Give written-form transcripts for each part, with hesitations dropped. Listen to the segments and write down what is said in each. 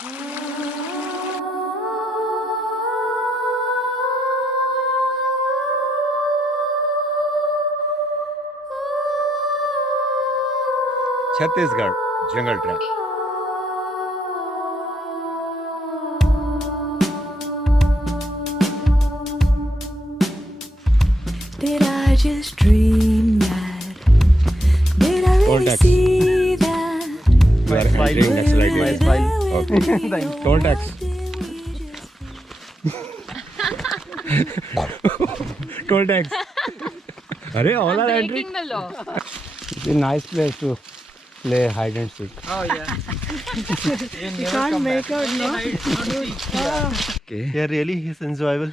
Chattisgarh jungle track. Did I just dream that? Did I really tax. see that? You are entering next light. Okay. Toll tax. Toll tax. Arey, all are entering. Breaking the law. It's a nice place to play hide and seek. Oh yeah. You can't make out, no? Okay. Yeah, really, it's enjoyable.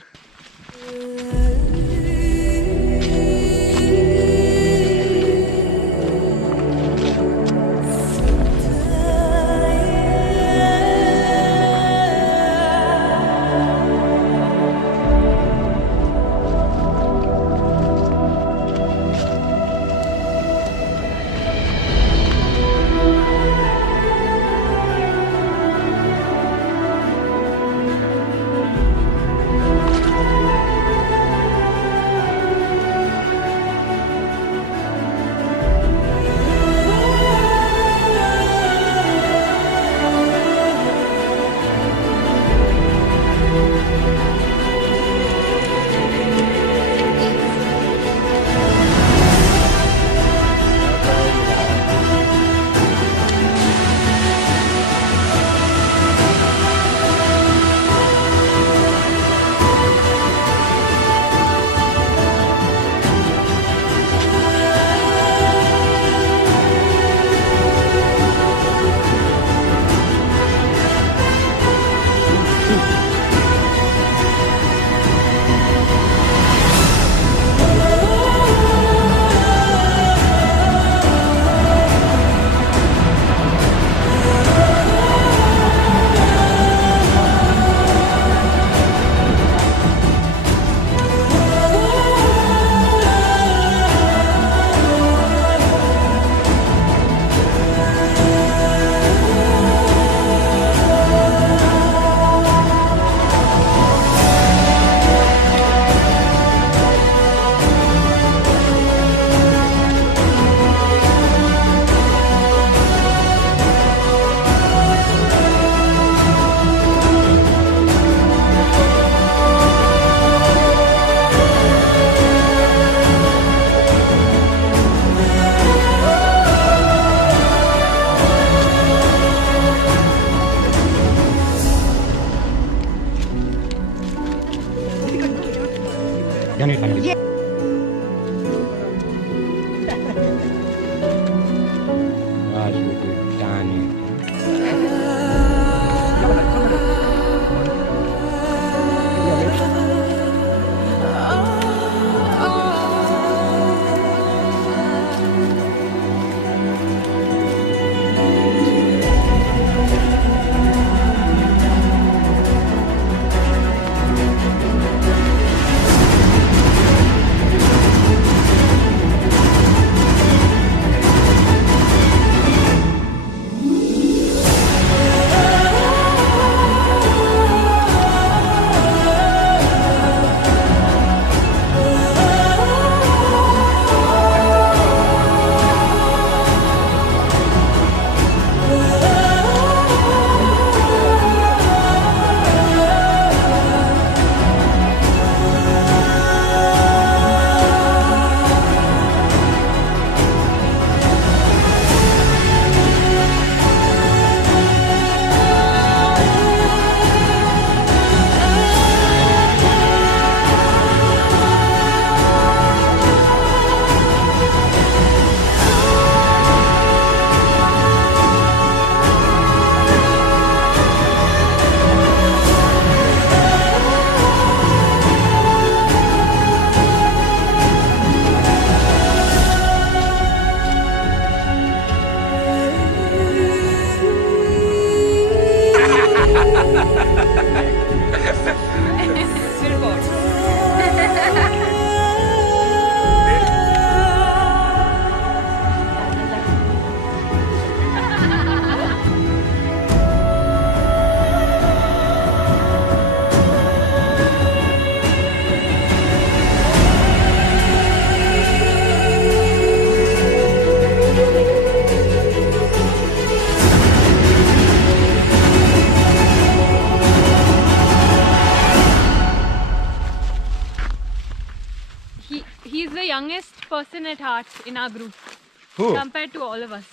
Can you find it? Ah, sweetie, tiny. youngest person at heart in our group. Who? Compared to all of us.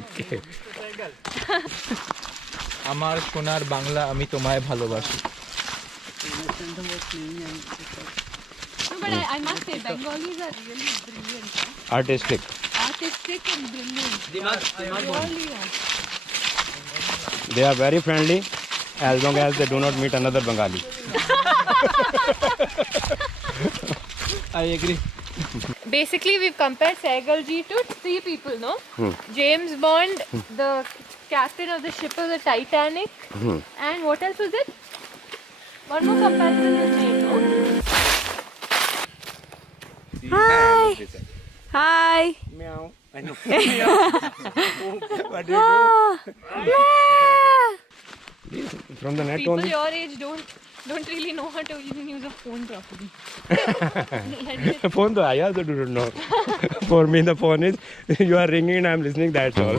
Okay. আমার সোনার বাংলা আমি তোমায় ভালোবাসি। No, but I must say, Bengalis are really brilliant. Huh? Artistic. Artistic and brilliant. Really are. They are very friendly as long as they do not meet another Bengali. I agree. Basically, we've compared Sehgal ji to 3 people, no? James Bond, the captain of the ship of the Titanic, and what else was it? One more comparison was made, no? Hi! Hi! Meow. I know. What do you do? From the net People only. your age don't really know how to even use a phone properly. Phone though, I also do not know. For me, the phone is you are ringing and I am listening. That's all.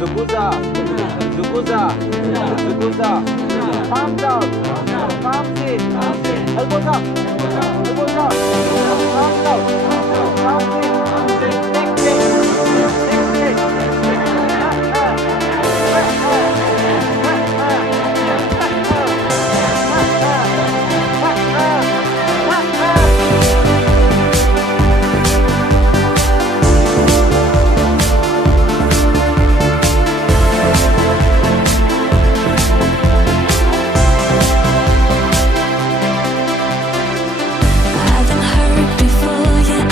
Zuguza, Zuguza, Zuguza. Palm down, palm sit, elbows up, elbows up. Palm down, palm sit. Next day, next day. I haven't heard before, yeah,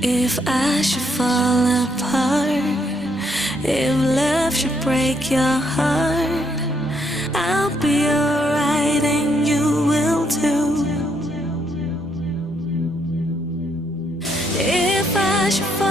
If I should fall apart, if love should break your heart, I'll be alright and you will too. If I should fall